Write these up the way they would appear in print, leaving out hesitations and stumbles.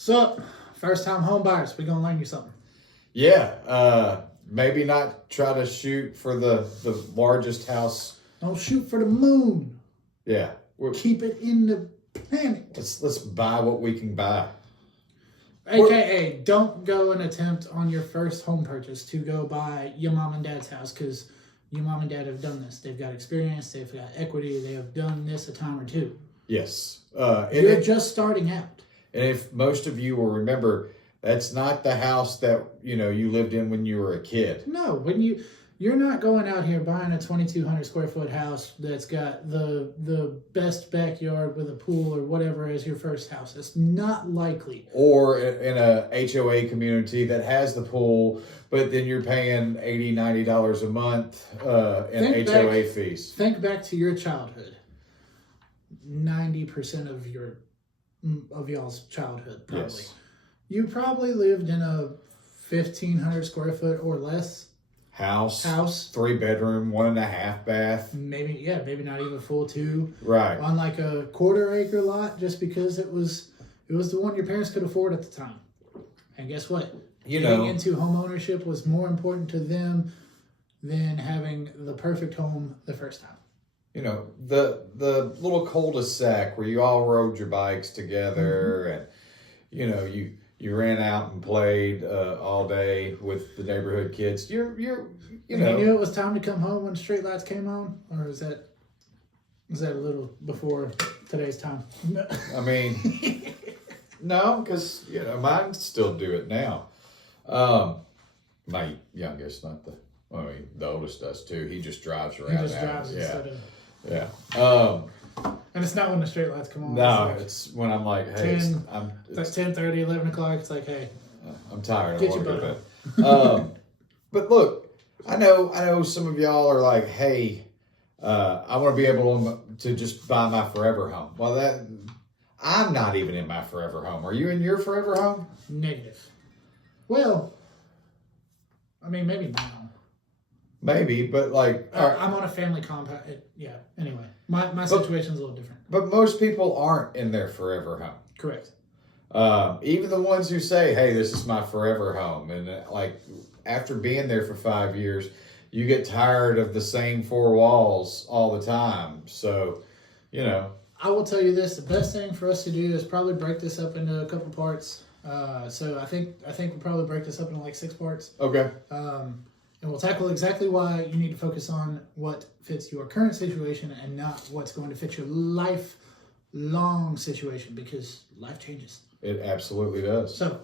So, first time home buyers, we're going to learn you something. Yeah, maybe not try to shoot for the largest house. Don't shoot for the moon. Yeah. Keep it in the planet. Let's buy what we can buy. AKA, don't go and attempt on your first home purchase to go buy your mom and dad's house, because your mom and dad have done this. They've got experience. They've got equity. They have done this a time or two. Yes. You're just starting out. And if most of you will remember, that's not the house that you lived in when you were a kid. No, you're not going out here buying a 2,200 square foot house that's got the best backyard with a pool or whatever as your first house. It's not likely. Or in a HOA community that has the pool, but then you're paying $80, $90 a month in HOA fees. Think back to your childhood. 90% of y'all's childhood, probably. Yes. You probably lived in a 1,500 square foot or less House. 3-bedroom, 1.5 bath. Maybe not even full 2. Right. On like a quarter-acre lot, just because it was the one your parents could afford at the time. And guess what? Getting into home ownership was more important to them than having the perfect home the first time. The little cul-de-sac where you all rode your bikes together, and you ran out and played all day with the neighborhood kids. You knew it was time to come home when street lights came on, or was that a little before today's time? I mean, no, because mine still do it now. My youngest, the oldest does too. He just drives around. He just drives instead of. Yeah. And it's not when the straight lights come on. No, it's when I'm like, hey, it's like 10:30, 11 o'clock. It's like, hey, I'm tired. Get I want your to go to bed. But look, I know some of y'all are like, hey, I want to be able to just buy my forever home. Well, I'm not even in my forever home. Are you in your forever home? Negative. Well, I mean, maybe now. Maybe, but like... I'm on a family compound. Yeah, anyway. My situation's a little different. But most people aren't in their forever home. Correct. Even the ones who say, hey, this is my forever home. And after being there for 5 years, you get tired of the same 4 walls all the time. So, I will tell you this. The best thing for us to do is probably break this up into a couple parts. So I think we'll probably break this up into like 6 parts. Okay. And we'll tackle exactly why you need to focus on what fits your current situation and not what's going to fit your lifelong situation, because life changes. It absolutely does. So,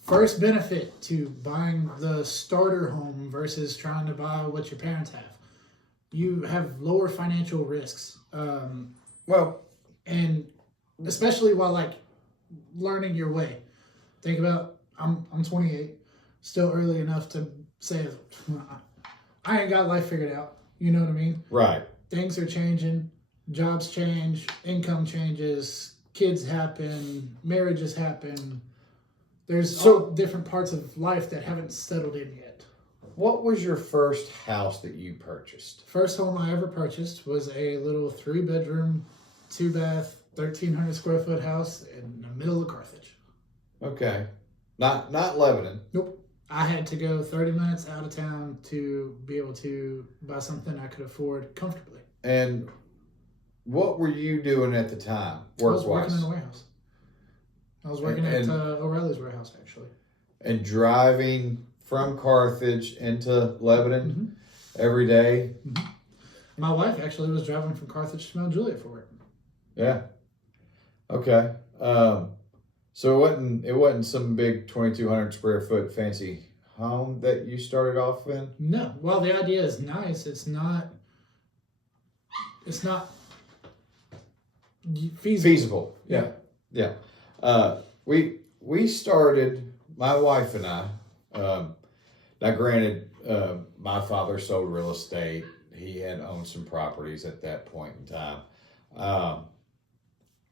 first benefit to buying the starter home versus trying to buy what your parents have. You have lower financial risks. And especially while learning your way. Think about, I'm 28, still early enough to say, I ain't got life figured out. You know what I mean? Right. Things are changing. Jobs change. Income changes. Kids happen. Marriages happen. There's all different parts of life that haven't settled in yet. What was your first house that you purchased? First home I ever purchased was a little 3-bedroom, 2-bath, 1,300 square foot house in the middle of Carthage. Okay. Not Lebanon. Nope. I had to go 30 minutes out of town to be able to buy something I could afford comfortably. And what were you doing at the time, work-wise? I was working in a warehouse. I was working at O'Reilly's warehouse, actually. And driving from Carthage into Lebanon every day? Mm-hmm. My wife actually was driving from Carthage to Mount Juliet for work. Yeah. Okay. So it wasn't some big 2,200 square foot fancy home that you started off in? No. Well, the idea is nice. It's not feasible. Yeah. We started, my wife and I, now granted, my father sold real estate. He had owned some properties at that point in time.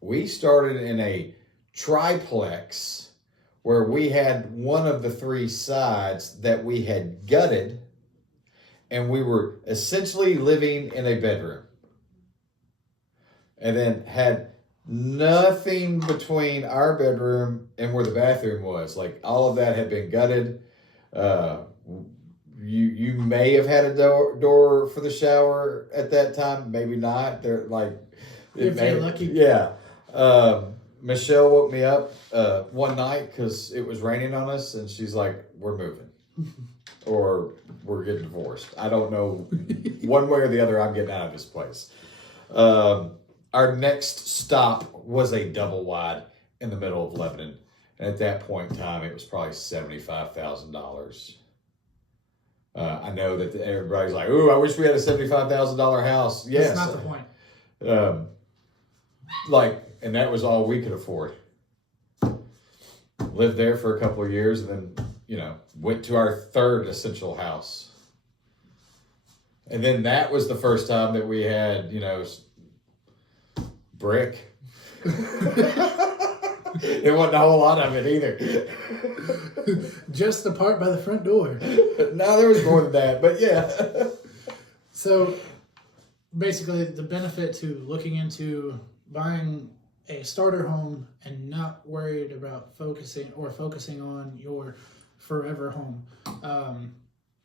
We started in a triplex where we had one of the 3 sides that we had gutted, and we were essentially living in a bedroom. And then had nothing between our bedroom and where the bathroom was. Like all of that had been gutted. You may have had a door for the shower at that time, maybe not. They're like, if you're lucky. Yeah. Michelle woke me up one night because it was raining on us, and she's like, "We're moving, or we're getting divorced." I don't know, one way or the other. I'm getting out of this place. Our next stop was a double wide in the middle of Lebanon, and at that point in time, it was probably $75,000. I know that everybody's like, "Ooh, I wish we had a $75,000 house." Yes, that's not the point. And that was all we could afford. Lived there for a couple of years, and then went to our third essential house. And then that was the first time that we had brick. It wasn't a whole lot of it either. Just the part by the front door. No, there was more than that, but yeah. So basically the benefit to looking into buying a starter home and not worried about focusing on your forever home.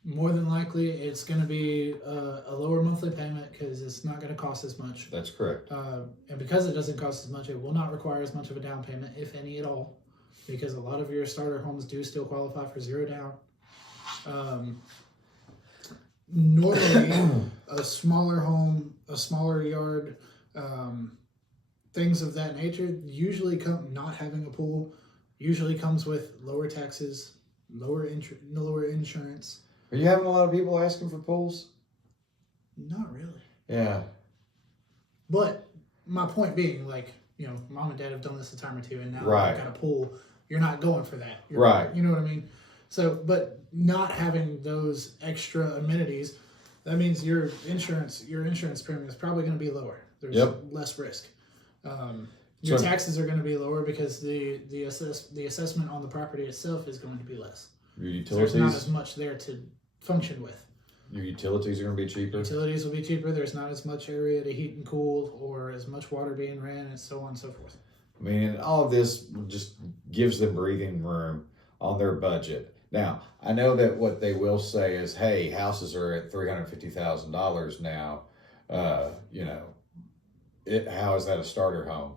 More than likely, it's going to be a lower monthly payment because it's not going to cost as much. That's correct. And because it doesn't cost as much, it will not require as much of a down payment, if any at all, because a lot of your starter homes do still qualify for zero down. Normally, a smaller home, a smaller yard, things of that nature usually not having a pool usually comes with lower taxes, lower insurance. Are you having a lot of people asking for pools? Not really. Yeah. But my point being, mom and dad have done this a time or two, and now right. they've got a pool. You're not going for that. Right. You know what I mean? So, but not having those extra amenities, that means your insurance premium is probably going to be lower. There's less risk. Your taxes are going to be lower because the assessment on the property itself is going to be less. Your utilities? So there's not as much there to function with. Your utilities are going to be cheaper? Utilities will be cheaper. There's not as much area to heat and cool or as much water being ran and so on and so forth. I mean, all of this just gives them breathing room on their budget. Now, I know that what they will say is, hey, houses are at $350,000 now. How is that a starter home?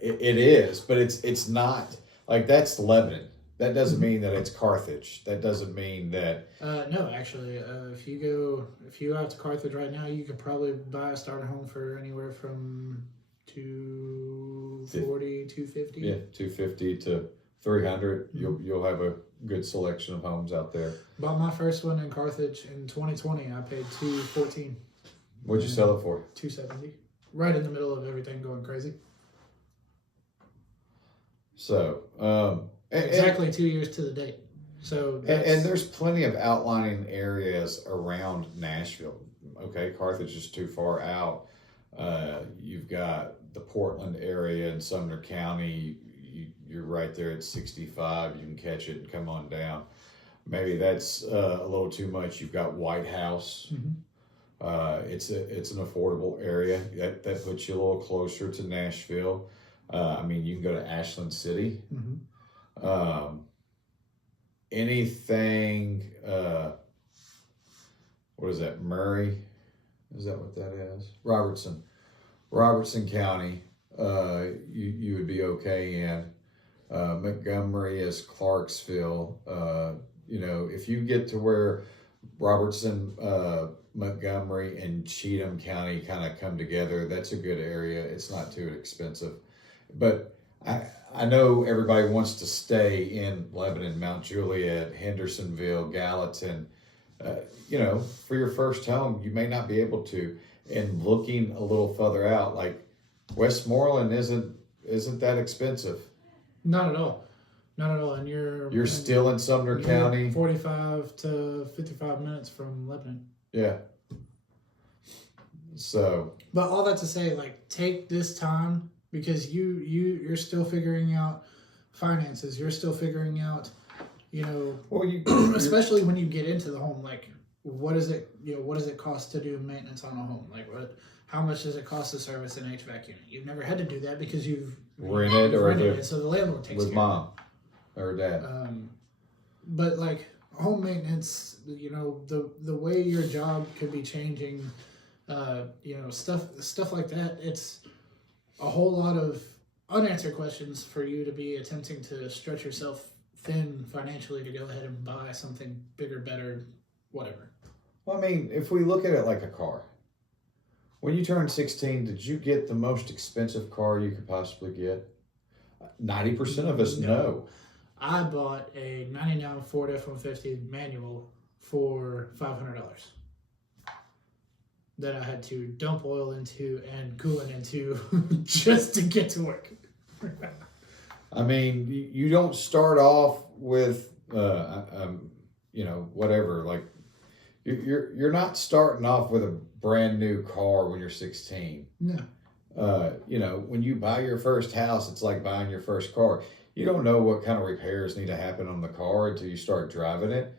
It is, but it's not. Like, that's Lebanon. That doesn't mean that it's Carthage. That doesn't mean that... No, actually. If you go out to Carthage right now, you could probably buy a starter home for anywhere from $240, $250. Yeah, $250 to $300. You'll have a good selection of homes out there. Bought my first one in Carthage in 2020. I paid $214. What'd you sell it for? $270. Right in the middle of everything going crazy. So, exactly 2 years to the date. So and there's plenty of outlying areas around Nashville. Okay, Carthage is too far out. You've got the Portland area in Sumner County. You're right there at 65. You can catch it and come on down. Maybe that's a little too much. You've got White House. Mm-hmm. It's an affordable area that puts you a little closer to Nashville. You can go to Ashland City. Mm-hmm. Anything, what is that, Murray? Is that what that is? Robertson County, you would be okay in. Montgomery is Clarksville. If you get to where Robertson, Montgomery, and Cheatham County kind of come together, that's a good area. It's not too expensive. But I know everybody wants to stay in Lebanon, Mount Juliet, Hendersonville, Gallatin. For your first home, you may not be able to. And looking a little further out, like Westmoreland isn't that expensive. Not at all. Not at all. And you're still in Sumner County. 45 to 55 minutes from Lebanon. Yeah. So. But all that to say, take this time. Because you're still figuring out finances, you're still figuring out, especially when you get into the home, what does it cost to do maintenance on a home? how much does it cost to service an HVAC unit? You've never had to do that because you've rented it, so the landlord takes with care mom or dad. But like home maintenance, you know, the way your job could be changing, you know, stuff like that. It's a whole lot of unanswered questions for you to be attempting to stretch yourself thin financially to go ahead and buy something bigger, better, whatever. Well, I mean, if we look at it like a car, when you turned 16, did you get the most expensive car you could possibly get? 90% of us know. I bought a 99 Ford F-150 manual for $500 that I had to dump oil into and coolant into just to get to work. I mean, you don't start off with, you know, whatever. Like, you're not starting off with a brand new car when you're 16. No. You know, when you buy your first house, it's like buying your first car. You don't know what kind of repairs need to happen on the car until you start driving it.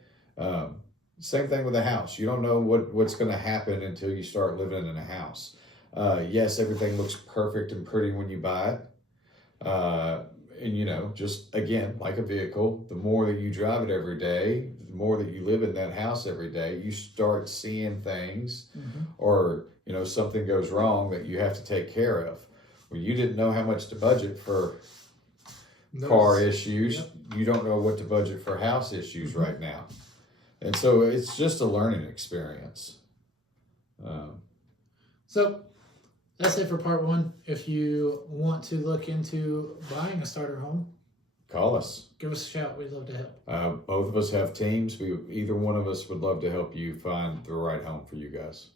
Same thing with a house. You don't know what's going to happen until you start living in a house. Yes, everything looks perfect and pretty when you buy it. And, you know, just, again, like a vehicle, the more that you drive it every day, the more that you live in that house every day, you start seeing things or, you know, something goes wrong that you have to take care of. Well, you didn't know how much to budget for car issues. Yep. You don't know what to budget for house issues right now. And so it's just a learning experience. So that's it for part one. If you want to look into buying a starter home, call us. Give us a shout. We'd love to help. Both of us have teams. Either one of us would love to help you find the right home for you guys.